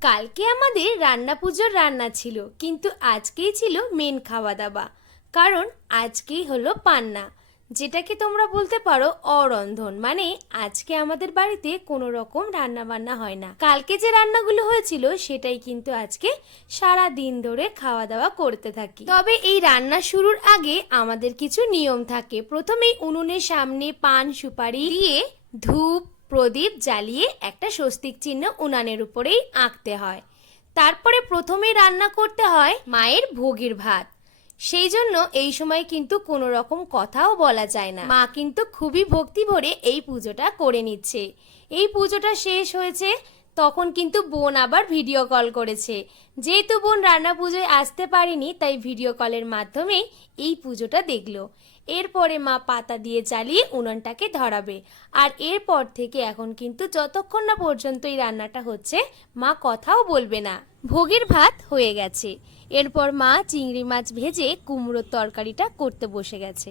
কালকে আমাদের রান্না পুজোর রান্না ছিল, কিন্তু আজকেই ছিল মেন খাওয়া দাওয়া। কারণ আজকেই হলো পান্না, যেটাকে তোমরা বলতে পারো অরন্ধন। মানে আজকে আমাদের বাড়িতে কোনো রকম রান্না বান্না হয় না। কালকে যে রান্নাগুলো হয়েছিল সেটাই কিন্তু আজকে সারা দিন ধরে খাওয়া দাওয়া করতে থাকি। তবে এই রান্না শুরুর আগে আমাদের কিছু নিয়ম থাকে। প্রথমেই উনুনের সামনে পান সুপারি দিয়ে ধূপ প্রদীপ জ্বালিয়ে একটা স্বস্তিক চিহ্ন উনানের উপরেই আঁকতে হয়। তারপরে প্রথমেই রান্না করতে হয় মায়ের ভোগের ভাত। সেই জন্য এই সময় কিন্তু কোনো রকম কথাও বলা যায় না। মা কিন্তু খুবই ভক্তি ভরে এই পুজোটা করে নিচ্ছে। এই পুজোটা শেষ হয়েছে, তখন কিন্তু বোন আবার ভিডিও কল করেছে। যেহেতু বোন রান্না পুজোয় আসতে পারেনি, তাই ভিডিও কলের মাধ্যমেই এই পুজোটা দেখলো। এরপরে মা পাতা দিয়ে জ্বালিয়ে উনুনটাকে ধরাবে। আর এরপর থেকে এখন কিন্তু যতক্ষণ না পর্যন্ত এই রান্নাটা হচ্ছে, মা কথাও বলবে না। ভোগের ভাত হয়ে গেছে। এরপর মা চিংড়ি মাছ ভেজে কুমড়োর তরকারিটা করতে বসে গেছে।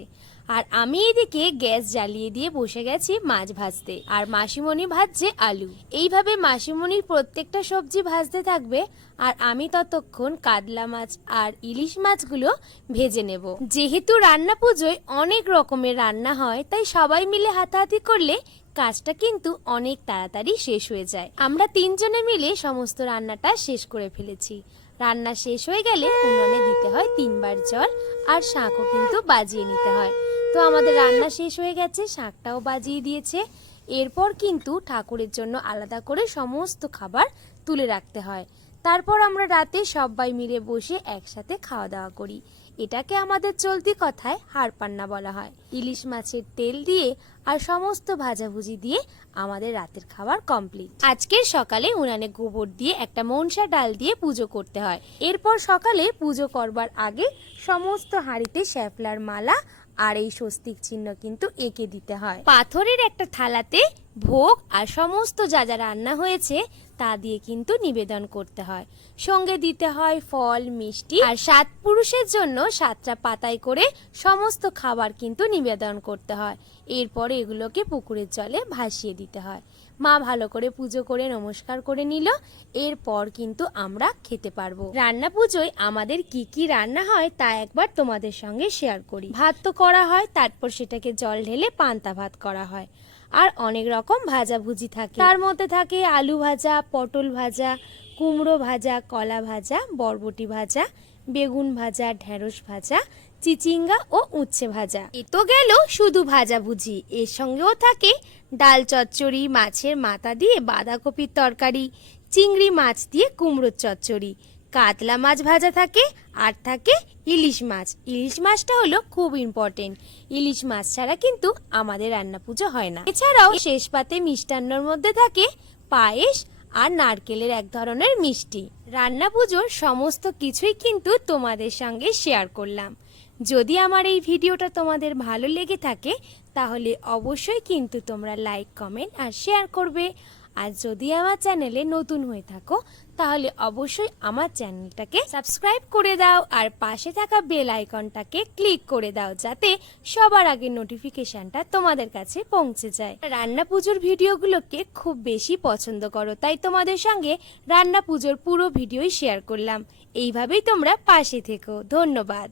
আর আমি এদিকে গ্যাস জ্বালিয়ে দিয়ে বসে গেছি মাছ ভাজতে। আর মাসিমণি ভাজছে আলু। এইভাবে মাসিমণির প্রত্যেকটা সবজি ভাজতে থাকবে, আর আমি ততক্ষণ কাতলা মাছ আর ইলিশ মাছগুলো ভেজে নেব। যেহেতু রান্না পুজোয় অনেক রকমের রান্না হয়, তাই সবাই মিলে হাতাহাতি করলে কাজটা কিন্তু অনেক তাড়াতাড়ি শেষ হয়ে যায়। আমরা তিনজনে মিলে সমস্ত রান্নাটা শেষ করে ফেলেছি। রান্না শেষ হয়ে গেলে উনুনে দিতে হয় 3 বার জল, আর শাঁখও কিন্তু বাজিয়ে নিতে হয়। তো আমাদের রান্না শেষ হয়ে গেছে, শাঁখটাও বাজিয়ে দিয়েছে। এরপর কিন্তু ঠাকুরের জন্য আলাদা করে সমস্ত খাবার তুলে রাখতে হয়। তারপর আমরা রাতে সবাই মিলে বসে একসাথে খাওয়া দাওয়া করি। এটাকে আমাদের চলতি কথায় হাড়পান্না বলা হয়। ইলিশ মাছের তেল দিয়ে আর সমস্ত ভাজাভুজি দিয়ে আমাদের রাতের খাবার কমপ্লিট। আজকের সকালে উনানে গোবর দিয়ে একটা মনসা ডাল দিয়ে পুজো করতে হয়। এরপর সকালে পুজো করবার আগে সমস্ত হাঁড়িতে শ্যাফলার মালা আর এই স্বস্তিক চিহ্ন কিন্তু এঁকে দিতে হয়। পাথরের একটা থালাতে ভোগ আর সমস্ত যা যা রান্না হয়েছে তা দিয়ে কিন্তু নিবেদন করতে হয়। সঙ্গে দিতে হয় ফল মিষ্টি, আর 7 পুরুষের জন্য 7টা পাতায় করে সমস্ত খাবার কিন্তু নিবেদন করতে হয়। এরপরে এগুলোকে পুকুরের জলে ভাসিয়ে দিতে হয়। মা ভালো করে পুজো করে নমস্কার করে নিল। এরপর কিন্তু আমরা খেতে পারবো। রান্না পুজোয় আমাদের কি কি রান্না হয় তা একবার তোমাদের সঙ্গে শেয়ার করি। ভাত তো করা হয়, তারপর সেটাকে জল ঢেলে পান্তা ভাত করা হয়। আর অনেক রকম ভাজাভুজি থাকে। তার মধ্যে থাকে আলু ভাজা, পটল ভাজা, কুমড়ো ভাজা, কলা ভাজা, বরবটি ভাজা, বেগুন ভাজা, ঢেঁড়স ভাজা, চিচিঙ্গা ও উচ্ছে ভাজা। এ তো গেল শুধু ভাজাভুজি। এর সঙ্গেও থাকে ডাল চচ্চড়ি, মাছের মাথা দিয়ে বাঁধাকপির তরকারি, চিংড়ি মাছ দিয়ে কুমড়োর চচ্চড়ি, কাতলা মাছ ভাজা থাকে, আর থাকে ইলিশ মাছ। ইলিশ মাছটা হলো খুব ইম্পর্টেন্ট। ইলিশ মাছ ছাড়া কিন্তু আমাদের রান্না পুজো হয় না। এছাড়াও শেষ পাতে মিষ্টান্নর মধ্যে থাকে পায়েস আর নারকেলের এক ধরনের মিষ্টি। রান্না পুজোর সমস্ত কিছুই কিন্তু তোমাদের সঙ্গে শেয়ার করলাম। যদি আমার এই ভিডিওটা তোমাদের ভালো লেগে থাকে, তাহলে অবশ্যই কিন্তু তোমরা লাইক, কমেন্ট আর শেয়ার করবে। আর যদি আমার চ্যানেলে নতুন হয়ে থাকো, তাহলে অবশ্যই আমার চ্যানেলটাকে সাবস্ক্রাইব করে দাও, আর পাশে থাকা বেল আইকনটাকে ক্লিক করে দাও, যাতে সবার আগে নোটিফিকেশনটা তোমাদের কাছে পৌঁছে যায়। রান্না পুজোর ভিডিওগুলোকে খুব বেশি পছন্দ করো, তাই তোমাদের সঙ্গে রান্না পুজোর পুরো ভিডিওই শেয়ার করলাম। এইভাবেই তোমরা পাশে থেকো। ধন্যবাদ।